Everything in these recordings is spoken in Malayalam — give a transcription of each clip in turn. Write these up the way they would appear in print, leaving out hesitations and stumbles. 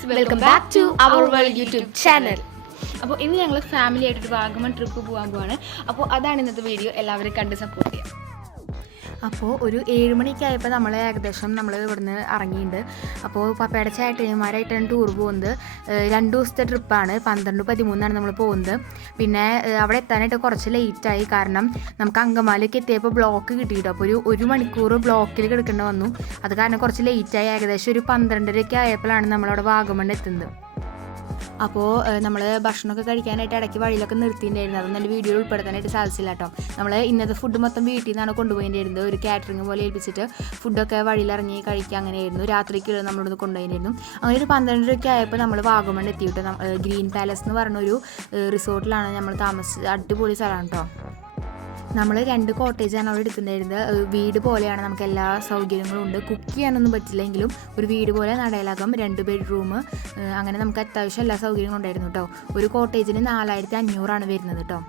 Friends, welcome back to our world YouTube channel. അപ്പോൾ ഇന്ന് ഞങ്ങൾ ഫാമിലി ആയിട്ടൊരു വാഗമൺ ട്രിപ്പ് പോകാൻ പോവാണ്. അപ്പോൾ അതാണ് ഇന്നത്തെ വീഡിയോ. എല്ലാവരും കണ്ട് സപ്പോർട്ട് ചെയ്യാം. അപ്പോൾ ഒരു 7 മണിയൊക്കെ ആയപ്പോൾ നമ്മൾ ഇവിടുന്ന് ഇറങ്ങിയിട്ടുണ്ട്. അപ്പോൾ പപ്പയുടെ ചേട്ടന്മാരായിട്ടാണ് ടൂർ പോകുന്നത്. 2 ദിവസത്തെ ട്രിപ്പാണ്. 12-13 നമ്മൾ പോകുന്നത്. പിന്നെ അവിടെ എത്താനായിട്ട് കുറച്ച് ലേറ്റായി. കാരണം നമുക്ക് അങ്കമാലിക്ക് എത്തിയപ്പോൾ ബ്ലോക്ക് കിട്ടിയിട്ടോ. അപ്പോൾ ഒരു മണിക്കൂർ ബ്ലോക്കിൽ കിടക്കേണ്ടി വന്നു. അത് കാരണം കുറച്ച് ലേറ്റായി. ഏകദേശം ഒരു 12:30 ആയപ്പോഴാണ് നമ്മളവിടെ വാഗമൺ എത്തുന്നത്. അപ്പോൾ നമ്മൾ ഭക്ഷണമൊക്കെ കഴിക്കാനായിട്ട് ഇടയ്ക്ക് വഴിയിലൊക്കെ നിർത്തിയിട്ടുണ്ടായിരുന്നു. അതൊന്നും എൻ്റെ വീഡിയോയിൽ ഉൾപ്പെടുത്താനായിട്ട് സാധിച്ചില്ല കേട്ടോ. നമ്മൾ ഇന്നത്തെ ഫുഡ് മൊത്തം വീട്ടിൽ നിന്നാണ് കൊണ്ടുപോയിട്ടുണ്ടായിരുന്നത്. ഒരു കാറ്ററിംഗ് പോലെ ഏൽപ്പിച്ചിട്ട് ഫുഡൊക്കെ വഴിയിലിറങ്ങി കഴിക്കുക അങ്ങനെയായിരുന്നു. രാത്രിക്ക് നമ്മളിവിടെ കൊണ്ടുപോയിട്ടുണ്ടായിരുന്നു. അങ്ങനെ ഒരു 12:30 ആയപ്പോൾ നമ്മൾ വാഗമൺ എത്തി കേട്ടോ. ഗ്രീൻ പാലസ് എന്ന് പറഞ്ഞൊരു റിസോർട്ടിലാണ് നമ്മൾ താമസിച്ചത്. അടിപൊളി സ്ഥലമാണ് കേട്ടോ. നമ്മൾ 2 കോട്ടേജാണ് അവിടെ എടുത്തിട്ടുണ്ടായിരുന്നത്. വീട് പോലെയാണ്, നമുക്ക് എല്ലാ സൗകര്യങ്ങളും ഉണ്ട്. കുക്ക് ചെയ്യാനൊന്നും പറ്റില്ലെങ്കിലും ഒരു വീട് പോലെ നടയിലകം 2 ബെഡ്റൂം അങ്ങനെ നമുക്ക് അത്യാവശ്യം എല്ലാ സൗകര്യങ്ങളും ഉണ്ടായിരുന്നു കേട്ടോ. ഒരു കോട്ടേജിന് 4500 വരുന്നത് കേട്ടോ.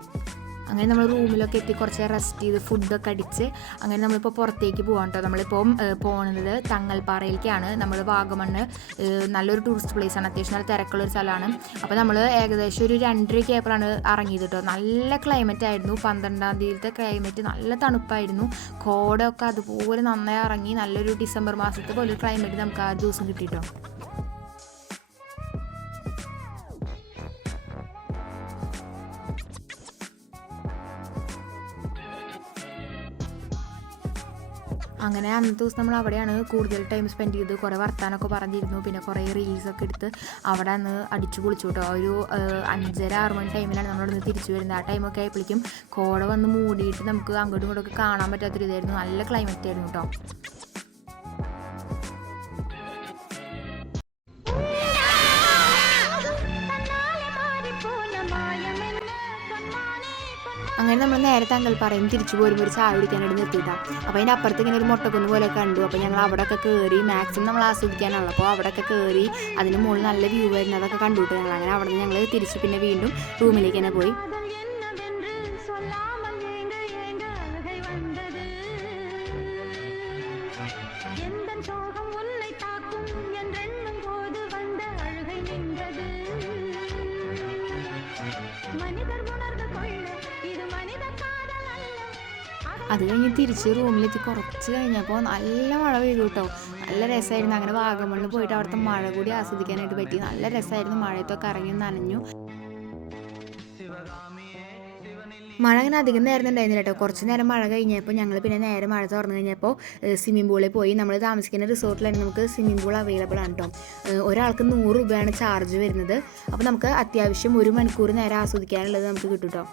അങ്ങനെ നമ്മൾ റൂമിലൊക്കെ എത്തി കുറച്ച് റെസ്റ്റ് ചെയ്ത് ഫുഡൊക്കെ അടിച്ച് അങ്ങനെ നമ്മളിപ്പോൾ പുറത്തേക്ക് പോകാം കേട്ടോ. നമ്മളിപ്പോൾ പോകുന്നത് തങ്ങൽപ്പാറയിലേക്കാണ്. നമ്മൾ വാഗമണ്ണ് നല്ലൊരു ടൂറിസ്റ്റ് പ്ലേസാണ്. അത്യാവശ്യം നല്ല തിരക്കുള്ളൊരു സ്ഥലമാണ്. അപ്പോൾ നമ്മൾ ഏകദേശം ഒരു 2:30 ആയപ്പോഴാണ് ഇറങ്ങിയത് കേട്ടോ. നല്ല ക്ലൈമറ്റ് ആയിരുന്നു. 12-ാം തീയതിയിലത്തെ ക്ലൈമറ്റ് നല്ല തണുപ്പായിരുന്നു. കോടൊക്കെ അതുപോലെ നന്നായി ഇറങ്ങി. നല്ലൊരു ഡിസംബർ മാസത്തെ പോലെ ക്ലൈമറ്റ് നമുക്ക് ആ ദിവസം കിട്ടിയിട്ടോ. അങ്ങനെ അന്നത്തെ ദിവസം നമ്മൾ അവിടെയാണ് കൂടുതൽ ടൈം സ്പെൻഡ് ചെയ്ത്. കുറേ വർത്താനമൊക്കെ പറഞ്ഞിരുന്നു. പിന്നെ കുറേ റീൽസൊക്കെ എടുത്ത് അവിടെ അന്ന് അടിച്ചു പൊളിച്ചു കേട്ടോ. ഒരു 5:30-6 മണി ടൈമിലാണ് നമ്മളവിടെ നിന്ന് തിരിച്ചു വരുന്നത്. ആ ടൈമൊക്കെ ആയപ്പോഴേക്കും കോട വന്ന് മൂടിയിട്ട് നമുക്ക് അങ്ങോട്ടും ഇങ്ങോട്ടൊക്കെ കാണാൻ പറ്റാത്തൊരു ഇതായിരുന്നു. നല്ല ക്ലൈമറ്റ് ആയിരുന്നു കേട്ടോ. അങ്ങനെ നമ്മൾ നേരെ തങ്ങൽപ്പാറയും തിരിച്ചു പോരുമ്പോൾ ഒരു ചായ കുടിക്കാനായിട്ട് നിർത്തിയിട്ടാണ്. അപ്പോൾ അതിൻ്റെ അപ്പുറത്ത് ഇങ്ങനെ ഒരു മുട്ടക്കുന്ന് പോലെ കണ്ടു. അപ്പോൾ ഞങ്ങൾ അവിടെയൊക്കെ കയറി. മാക്സിമം നമ്മൾ ആസ്വദിക്കാനുള്ളൂ. അപ്പോൾ അവിടെയൊക്കെ കയറി അതിന് മുകളിൽ നല്ല വ്യൂ ആയിരുന്നു. അതൊക്കെ കണ്ടുവിട്ട് ഞങ്ങൾ അങ്ങനെ അവിടെ നിന്ന് ഞങ്ങൾ തിരിച്ച് പിന്നെ വീണ്ടും റൂമിലേക്ക് തന്നെ പോയി. അത് കഴിഞ്ഞ് തിരിച്ച് റൂമിലെത്തി കുറച്ച് കഴിഞ്ഞപ്പോൾ നല്ല മഴ പെയ്തു കേട്ടോ. നല്ല രസമായിരുന്നു. അങ്ങനെ വാഗമണ്ണിൽ പോയിട്ട് അവിടുത്തെ മഴ കൂടി ആസ്വദിക്കാനായിട്ട് പറ്റി. നല്ല രസമായിരുന്നു. മഴയത്തൊക്കെ ഇറങ്ങി നനഞ്ഞു. മഴ അങ്ങനെ അധികം നേരം ഉണ്ടായിരുന്നില്ല കേട്ടോ. കുറച്ച് നേരം മഴ കഴിഞ്ഞപ്പോൾ ഞങ്ങൾ പിന്നെ നേരെ മഴ തുറന്നു കഴിഞ്ഞപ്പോൾ സ്വിമ്മിംഗ് പൂളിൽ പോയി. നമ്മൾ താമസിക്കുന്ന റിസോർട്ടിലാണെങ്കിൽ നമുക്ക് സ്വിമ്മിംഗ് പൂൾ അവൈലബിൾ ആണ് കേട്ടോ. ഒരാൾക്ക് 100 രൂപയാണ് ചാർജ് വരുന്നത്. അപ്പോൾ നമുക്ക് അത്യാവശ്യം 1 മണിക്കൂർ നേരം ആസ്വദിക്കാനുള്ളത് നമുക്ക് കിട്ടും കേട്ടോ.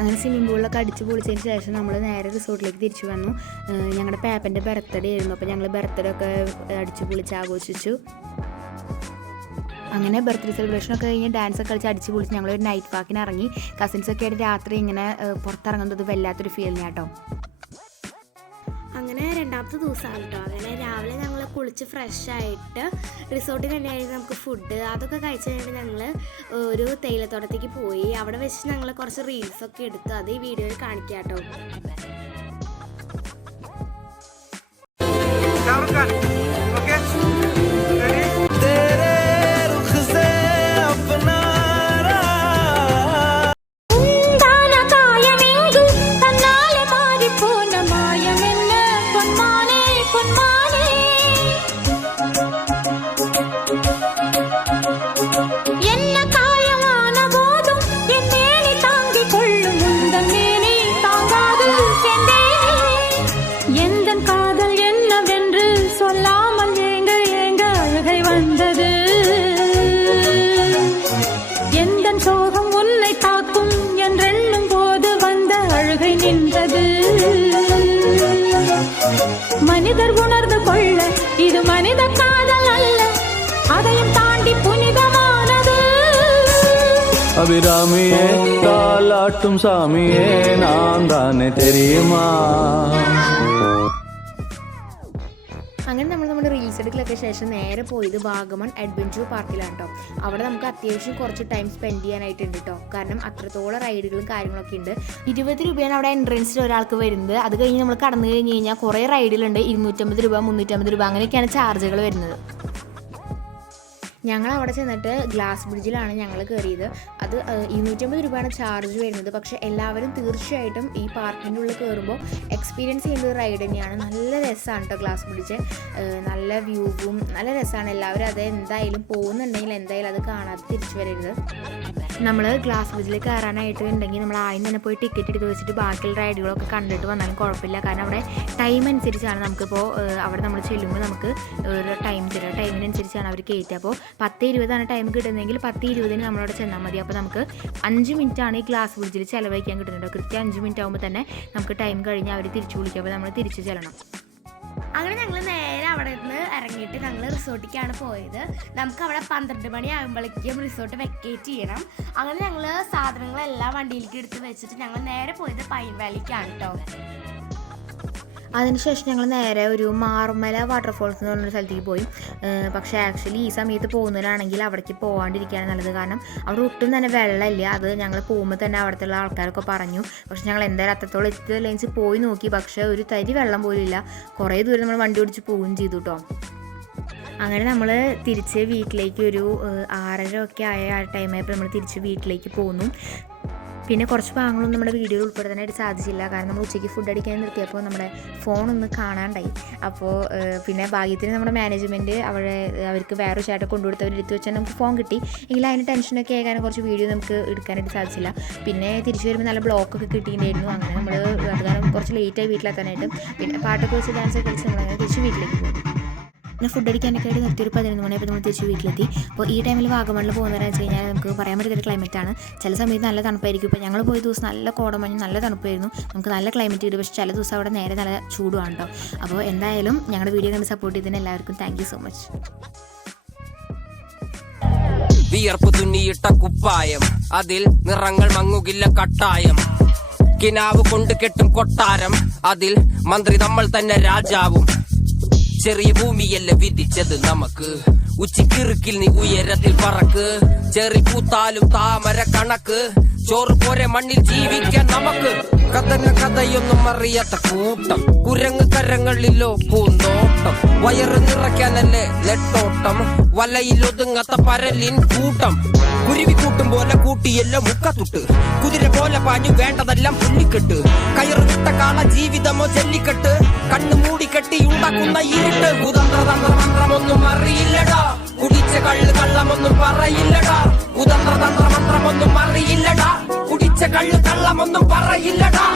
അങ്ങനെ സ്വിമ്മിംഗ് പൂളിലൊക്കെ അടിച്ച് പൊളിച്ചതിന് ശേഷം നമ്മൾ നേരെ റിസോർട്ടിലേക്ക് തിരിച്ചു വന്നു. ഞങ്ങളുടെ പാപ്പൻ്റെ ബർത്ത്ഡേ ആയിരുന്നു. അപ്പോൾ ഞങ്ങൾ ബർത്ത്ഡേ ഒക്കെ അടിച്ച് പൊളിച്ച് ആഘോഷിച്ചു. അങ്ങനെ ബർത്ത്ഡേ സെലിബ്രേഷനൊക്കെ കഴിഞ്ഞ് ഡാൻസൊക്കെ കളിച്ച് അടിച്ച് പൊളിച്ച് ഞങ്ങളൊരു നൈറ്റ് വാക്കിന് ഇറങ്ങി. കസിൻസൊക്കെ ആയിട്ട് രാത്രി ഇങ്ങനെ പുറത്തിറങ്ങുന്നത് വല്ലാത്തൊരു ഫീലിംഗ് കേട്ടോ. അങ്ങനെ 2ാമത്തെ ദിവസമാണ് കേട്ടോ. അങ്ങനെ രാവിലെ ഞങ്ങൾ കുളിച്ച് ഫ്രഷായിട്ട് റിസോർട്ടിൽ തന്നെയായിരുന്നു നമുക്ക് ഫുഡ്. അതൊക്കെ കഴിച്ച് കഴിഞ്ഞിട്ട് ഞങ്ങൾ ഒരു തേയിലത്തോട്ടത്തേക്ക് പോയി. അവിടെ വെച്ച് ഞങ്ങൾ കുറച്ച് റീൽസൊക്കെ എടുത്ത് അത് ഈ വീഡിയോയിൽ കാണിക്കാം കേട്ടോ. மனிதர் உணர்ந்து கொள்ள இது மனித காதல் அல்ல, அதையும் தாண்டி புனிதமானது. அபிராமியே தாலாட்டும் சாமியே நான் தானே தெரியுமா. അങ്ങനെ നമ്മുടെ റീൽസ് എടുക്കലൊക്കെ ശേഷം നേരെ പോയത് വാഗമൺ അഡ്വഞ്ചർ പാർക്കിലാണ് കേട്ടോ. അവിടെ നമുക്ക് അത്യാവശ്യം കുറച്ച് ടൈം സ്പെൻഡ് ചെയ്യാനായിട്ടുണ്ട് കേട്ടോ. കാരണം അത്രത്തോളം റൈഡുകളും കാര്യങ്ങളൊക്കെ ഉണ്ട്. 20 രൂപയാണ് അവിടെ എൻട്രൻസിൽ ഒരാൾക്ക് വരുന്നത്. അത് കഴിഞ്ഞ് നമ്മൾ കടന്നു കഴിഞ്ഞ് കഴിഞ്ഞാൽ കുറേ റൈഡുകളുണ്ട്. 250 രൂപ 350 രൂപ അങ്ങനെയൊക്കെയാണ് ചാർജുകൾ വരുന്നത്. ഞങ്ങൾ അവിടെ ചെന്നിട്ട് ഗ്ലാസ് ബ്രിഡ്ജിലാണ് ഞങ്ങൾ കയറിയത്. അത് 250 രൂപയാണ് ചാർജ് വരുന്നത്. പക്ഷേ എല്ലാവരും തീർച്ചയായിട്ടും ഈ പാർക്കിൻ്റെ ഉള്ളിൽ കയറുമ്പോൾ എക്സ്പീരിയൻസ് ചെയ്യുന്ന ഒരു റൈഡ് തന്നെയാണ്. നല്ല രസമാണ് കേട്ടോ ഗ്ലാസ് ബ്രിഡ്ജ്. നല്ല വ്യൂവും നല്ല രസമാണ്. എല്ലാവരും അത് എന്തായാലും പോകുന്നുണ്ടെങ്കിൽ എന്തായാലും അത് കാണാതെ തിരിച്ചു വരരുത്. നമ്മൾ ഗ്ലാസ് ബ്രിഡ്ജിൽ കയറാനായിട്ട് ഉണ്ടെങ്കിൽ നമ്മൾ ആദ്യം തന്നെ പോയി ടിക്കറ്റ് എടുത്ത് വെച്ചിട്ട് ബാക്കിയുള്ള റൈഡുകളൊക്കെ കണ്ടിട്ട് വന്നാലും കുഴപ്പമില്ല. കാരണം അവിടെ ടൈം അനുസരിച്ചാണ് നമുക്കിപ്പോൾ അവിടെ നമ്മൾ ചെല്ലുമ്പോൾ നമുക്ക് ഒരു ടൈം തരിക. ടൈമിനനുസരിച്ചാണ് അവർ കയറ്റുക. അപ്പോൾ 10:20 ടൈം കിട്ടുന്നതെങ്കിൽ 10:20 നമ്മളവിടെ ചെന്നാൽ മതി. അപ്പോൾ നമുക്ക് 5 മിനിറ്റാണ് ഈ ഗ്ലാസ് ബ്രിഡ്ജിൽ ചിലവഴിക്കാൻ കിട്ടുന്നുണ്ട്. കൃത്യം 5 മിനിറ്റ് ആകുമ്പോൾ തന്നെ നമുക്ക് ടൈം കഴിഞ്ഞ് അവർ തിരിച്ചു വിളിക്കുക. അപ്പോൾ നമ്മൾ തിരിച്ചു ചെല്ലണം. അങ്ങനെ ഞങ്ങൾ നേരെ അവിടെ നിന്ന് ഇറങ്ങിയിട്ട് ഞങ്ങൾ റിസോർട്ടിലേക്കാണ് പോയത്. നമുക്ക് അവിടെ 12 മണി ആകുമ്പോഴേക്കും റിസോർട്ട് വെക്കേറ്റ് ചെയ്യണം. അങ്ങനെ ഞങ്ങൾ സാധനങ്ങളെല്ലാം വണ്ടിയിലേക്ക് എടുത്ത് വെച്ചിട്ട് ഞങ്ങൾ നേരെ പോയത് പൈൻ വാലിക്കാണ് കേട്ടോ. അതിനുശേഷം ഞങ്ങൾ നേരെ ഒരു മാർമല വാട്ടർഫോൾസ് എന്ന് പറഞ്ഞൊരു സ്ഥലത്തേക്ക് പോയി. പക്ഷേ ആക്ച്വലി ഈ സമയത്ത് പോകുന്നവരാണെങ്കിൽ അവിടേക്ക് പോകാണ്ടിരിക്കുകയാണ് നല്ലത്. കാരണം അവിടെ ഒട്ടും തന്നെ വെള്ളമില്ല. അത് ഞങ്ങൾ പോകുമ്പോൾ തന്നെ അവിടുത്തെ ആൾക്കാരൊക്കെ പറഞ്ഞു. പക്ഷേ ഞങ്ങൾ എന്തായാലും അത്രത്തോളം എത്തിയതിലേക്ക് പോയി നോക്കി. പക്ഷേ ഒരു തരി വെള്ളം പോലും ഇല്ല. കുറേ ദൂരം നമ്മൾ വണ്ടി ഓടിച്ച് പോവുകയും ചെയ്തു കേട്ടോ. അങ്ങനെ നമ്മൾ തിരിച്ച് വീട്ടിലേക്ക് ഒരു 6:30 ഒക്കെ ആയ ടൈമായപ്പോൾ നമ്മൾ തിരിച്ച് വീട്ടിലേക്ക് പോന്നു. പിന്നെ കുറച്ച് ഭാഗങ്ങളൊന്നും നമ്മുടെ വീഡിയോയിൽ ഉൾപ്പെടുത്താനായിട്ട് സാധിച്ചില്ല. കാരണം നമ്മൾ ഉച്ചയ്ക്ക് ഫുഡ് അടിക്കാൻ നിർത്തിയപ്പോൾ നമ്മുടെ ഫോണൊന്ന് കാണാണ്ടായി. അപ്പോൾ പിന്നെ ഭാഗ്യത്തിന് നമ്മുടെ മാനേജ്മെൻറ്റ് അവർക്ക് വേറൊരു ചേട്ടൻ കൊണ്ടുകൊടുത്തവരെടുത്ത് വെച്ചാൽ നമുക്ക് ഫോൺ കിട്ടി. എങ്കിലും അതിന് ടെൻഷനൊക്കെ ആയി. കാരണം കുറച്ച് വീഡിയോ നമുക്ക് എടുക്കാനായിട്ട് സാധിച്ചില്ല. പിന്നെ തിരിച്ചു വരുമ്പോൾ നല്ല ബ്ലോക്കൊക്കെ കിട്ടിയിട്ടുണ്ടായിരുന്നു. അങ്ങനെ നമ്മൾ അത് കാരണം കുറച്ച് ലേറ്റായി വീട്ടിലെത്താനായിട്ട്. പിന്നെ പാട്ടൊക്കെ വെച്ച് ഡാൻസൊക്കെ കളിച്ച് നമ്മളങ്ങനെ തിരിച്ച് വീട്ടിലേക്ക് പോകും. പിന്നെ ഫുഡ് അടിക്കാനൊക്കെ ആയിട്ട് നിർത്തി ഒരു 11 മണിയായപ്പോൾ നമ്മൾ തിരിച്ച് വീട്ടിലെത്തി. അപ്പോൾ ഈ ടൈമിൽ വാഗമണ്ണിൽ പോകുന്നതെന്ന് വെച്ച് കഴിഞ്ഞാൽ നമുക്ക് പറയാൻ പറ്റുന്ന ക്ലൈമറ്റാണ്. ചില സമയത്ത് നല്ല തണുപ്പായിരിക്കും. ഇപ്പോൾ ഞങ്ങൾ പോയ ദിവസം നല്ല കോടമഞ്ഞ് നല്ല തണുപ്പായിരുന്നു. നമുക്ക് നല്ല ക്ലൈമറ്റ് കിട്ടും. പക്ഷേ ചില ദിവസം അവിടെ നേരെ നല്ല ചൂടുമാണ് കേട്ടോ. അപ്പോൾ എന്തായാലും ഞങ്ങളുടെ വീഡിയോ കണ്ട് സപ്പോർട്ട് ചെയ്തതിന് എല്ലാവർക്കും താങ്ക് യു സോ മച്ച്. വിയർപ്പ് തുന്നിയിട്ട കുപ്പായം, അതിൽ നിറങ്ങൾ മങ്ങുകില്ല കട്ടായം. കിനാവ് കൊണ്ട് കെട്ടും കൊട്ടാരം, അതിൽ മന്ത്രി നമ്മൾ തന്നെ രാജാവും. ചെറിയ ഭൂമിയല്ല വിധിച്ചത് നമുക്ക്, ഉച്ചക്കിറുക്കിൽ നീ ഉയരത്തിൽ പറക്ക്. ചെറി പൂത്താലും താമര കണക്ക്, ചോറ് പോരെ മണ്ണിൽ ജീവിക്കാൻ നമുക്ക്. കഥയൊന്നും അറിയാത്ത കൂട്ടം, കുരങ്ങ് കരങ്ങളിലോ പൂന്തോട്ടം. വയറ് നിറയ്ക്കാനല്ലേ നെട്ടോട്ടം, വലയിൽ ഒതുങ്ങാത്ത പരലിൻ കൂട്ടം. കുരുവി കൂട്ടും പോലെ കൂട്ടിയല്ലോ മുക്കത്തുട്ട്, കുതിര പോലെ പാഞ്ഞു വേണ്ടതെല്ലാം പുള്ളിക്കെട്ട്. കയറ് വിട്ട കാള ജീവിതമോ ജല്ലിക്കെട്ട്, കണ്ണു മൂടിക്കെട്ടി ഉണ്ടാക്കുന്ന ഇരുട്ട്. കുതന്ത്രതന്ത്രമന്ത്രമൊന്നും അറിയില്ലടാ, കുടിച്ച കള്ള് കള്ളമൊന്നും പറയില്ലടാ. കുതന്ത്രതന്ത്രമന്ത്രമൊന്നും അറിയില്ലടാ, കുടിച്ച കള്ള് കള്ളമൊന്നും പറയില്ലടാ.